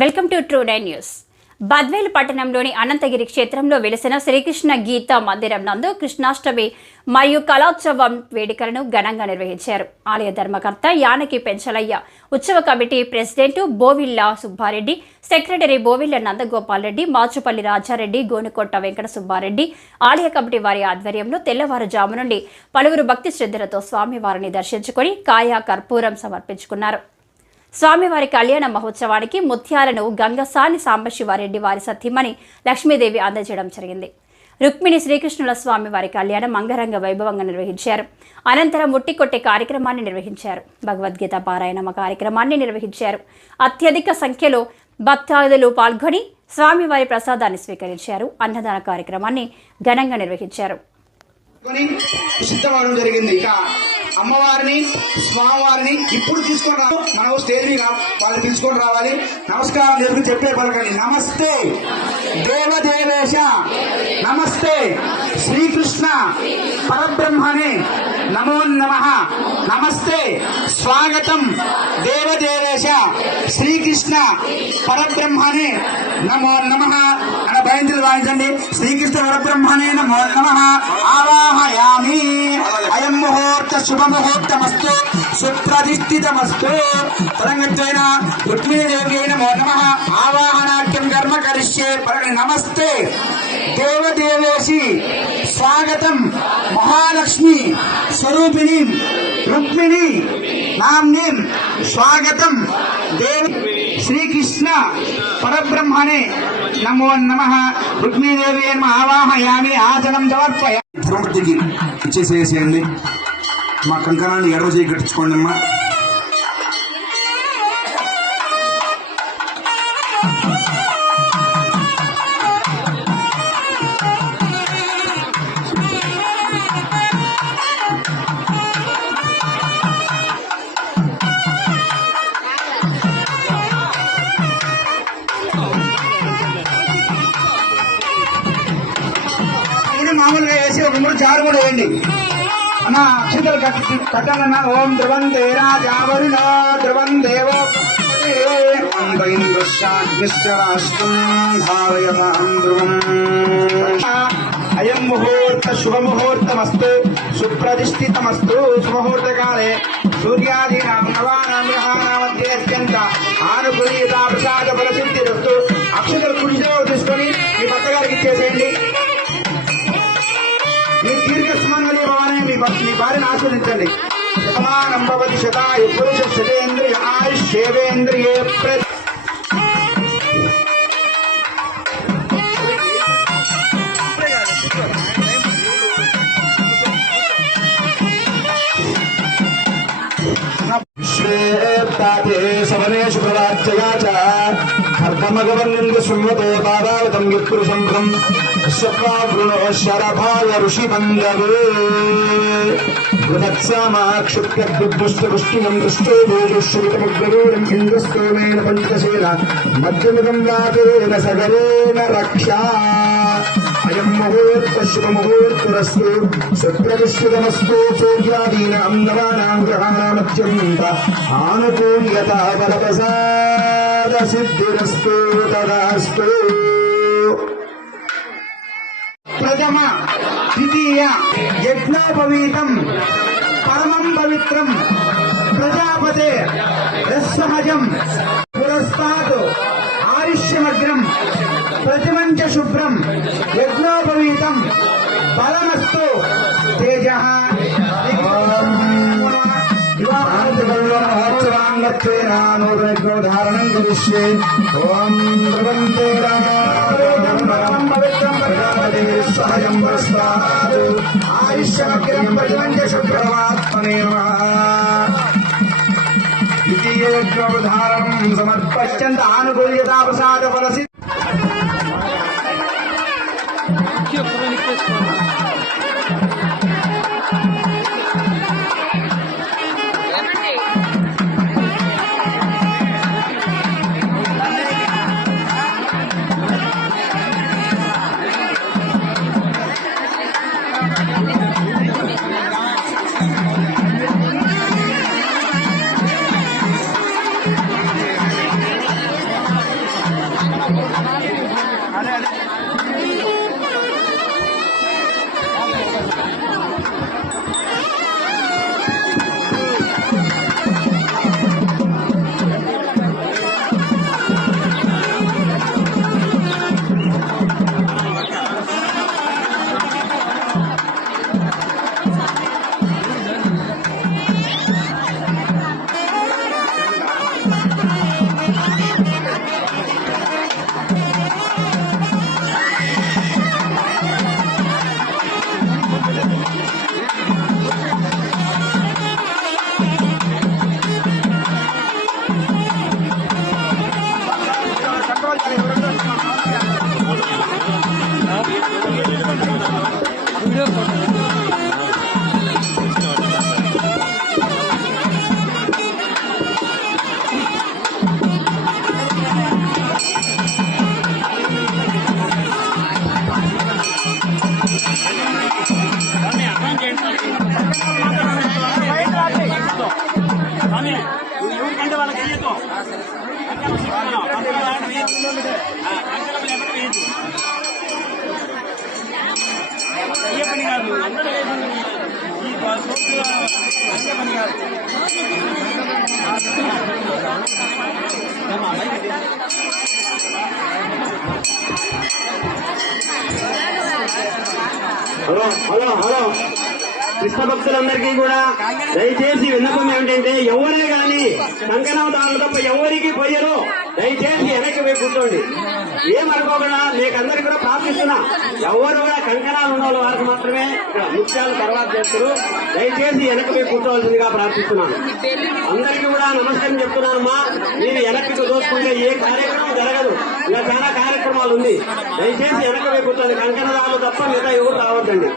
Welcome to true nine news. Badvel పట్టణంలోని అనంతగిరి క్షేత్రంలో వెలిసిన శ్రీకృష్ణ గీతా మందిరం నందు కృష్ణాష్టమి మరియు కళోత్సవం వేడుకలను ఘనంగా నిర్వహించారు. ఆలయ ధర్మకర్త యానకి పెంచలయ్య, ఉత్సవ committee president Bovilla Subbareddy, secretary Bovilla Nandagopal Reddy, Machupalli Rajareddy, Gonukotta Venkata Subbareddy ఆలయ కమిటీ వారి ఆధ్వర్యంలో తెల్లవారుజాము నుండి పలువురు భక్తి శ్రద్ధలతో స్వామివారిని దర్శించుకొని కాయా కర్పూరం సమర్పించుకున్నారు. స్వామివారి కళ్యాణ మహోత్సవానికి ముత్యాలను గంగసాని సాంబశివారెడ్డి వారి సతీమణి లక్ష్మీదేవి అందజేయడం జరిగింది. రుక్మిణి శ్రీకృష్ణుల స్వామివారి కళ్యాణం అంగరంగ వైభవంగా నిర్వహించారు. అనంతరం ముట్టికొట్టే కార్యక్రమాన్ని నిర్వహించారు. భగవద్గీత పారాయణ కార్యక్రమాన్ని నిర్వహించారు. అత్యధిక సంఖ్యలో భక్తాదులు పాల్గొని స్వామివారి ప్రసాదాన్ని స్వీకరించారు. అన్నదాన కార్యక్రమాన్ని ఘనంగా నిర్వహించారు. సిద్ధమవడం జరిగింది. ఇక అమ్మవారిని స్వామివారిని ఇప్పుడు తీసుకొని రా, మనం స్టేజ్ మీద వాళ్ళు తీసుకొని రావాలి. నమస్కారం చేసుకుని చెప్పే పలకండి. నమస్తే దేవదేవేశ, నమస్తే శ్రీకృష్ణ పరబ్రహ్మణే నమో నమః, నమస్తే స్వాగతం దేవదేవేశ శ్రీకృష్ణ పరబ్రహ్మణే నమో నమః అన్న భయంతులు వాయించండి. శ్రీకృష్ణ పరబ్రహ్మణే నమో నమః ఆవాహయామి. అయం ముహూర్త శుభముహూర్తమస్తు సుప్రతిష్ఠితమస్తు. తరంగత్వేన రుక్మిణీదేవ్యై నమో నమః ఆవాహనాఖ్యం కర్మ కరిష్యే. నమస్తే దేవదేవేశి స్వాగతం మహాలక్ష్మి స్వరూపిణి రుక్మిణి నామ్నీం స్వాగతం దేవి శ్రీకృష్ణ పరబ్రహ్మణే నమో నమః. రుక్మిణీదేవి ఆవాహయామి. ఆచనం సమర్పయ. ద్రౌపదికి ఇచ్చేసేసేయండి. మా కంకణాన్ని ఎడవ చేయి కట్టించుకోండి అమ్మా. మామూలుగా వేసి ఒక మూడు చారు కూడా వేయండి అన్న. అక్షతలు కట్టనన్న. ఓం ధ్రువం దేరాజావరుణ ధ్రువం దేవో అయం ముహూర్త శుభముహూర్తమస్తు సుప్రతిష్ఠితమస్తు. శుభముహూర్తకాలే సూర్యాదీనాం నవానాం గ్రహాణాం మధ్యే అత్యంత ఆనుకూల్యత ప్రసాద ఫలసిద్ధిరస్తు. అక్షతలు కుడిలో తీసుకొని మీ భర్తగారికి ఇచ్చేసేయండి. మీ దీర్ఘస్మరణి భవానే మీ భార్యను ఆస్వాదించండి. శతమానం భవతి శతాయు పురుష శతేంద్రియ ఆయుష్యేవేంద్రియే సవనేషు ప్రవాచ్యగా అర్ధమగవర్ణందు సుమతో తారావతం యత్పురుషం శృణో శరభాయ ఋషి బంధవే బృహత్సామాక్షుప్యద్భుష్టపుష్టినం దృష్టో భూజుశ్రుతముగ్రవూరం ఇంద్రస్తోమేన పంచశేన మధ్యమిదం వాతేన సగరేణ రక్షా. అయం ముహూర్త శుభముహూర్తరస్తు సుప్రతిష్ఠితమస్తు. సూర్యాదీనాం నవానాం గ్రహాణాం అత్యంత ఆనుకూల్యత ఫలప్రసాద సిద్ధిరస్తు తదాస్తు. ప్రథమ ద్వితీయ యజ్ఞోపవీతం పరమం పవిత్రం ప్రజాపతే రస్సహజం పురస్తాత్ ఆయుష్యమగ్రం ప్రతిమంచ శుభ్రం యజ్ఞోపవీతం బలమస్తు తేజః. ధారణం కరిష్యే. ఓం ధ్రువంతే సహజం పురస్తాత్ ఆయుష్యమగ్రం ప్రతిమంచ శుభ్రమాత్మనే ద్వితీయోపధారణం సమర్పశ్యంత ఆనుకూల్యతా ప్రసాద ఫలసి. ఎవరికంటే వాళ్ళకి వెయ్యదు అయ్యే పని కాదు అందరూ ఈ అయ్యే పని కాదు. హలో హలో హలో కృష్ణ భక్తులందరికీ కూడా దయచేసి విన్నపం ఏమిటంటే ఎవరే గాని కంకణవతారులు తప్ప ఎవరికి పోయరు. దయచేసి వెనక్కి పోయి కూర్చోండి. ఏమనుకోకుండా మీకు అందరికీ కూడా ప్రార్థిస్తున్నా. ఎవరు కూడా కంకణాలు ఉన్న వారికి మాత్రమే ముత్యాలు తర్వాత చేస్తారు. దయచేసి వెనక్కి పోయి కూర్చోవలసిందిగా ప్రార్థిస్తున్నాను. అందరికీ కూడా నమస్కారం చెప్తున్నానమ్మా. మీరు వెనక్కి దోచుకుంటే ఏ కార్యక్రమం జరగదు. ఇంకా చాలా కార్యక్రమాలు ఉంది. దయచేసి వెనక్కి పోయి కూర్చోండి. కంకణదారులు తప్ప మిగతా ఎవరు రావద్దండి.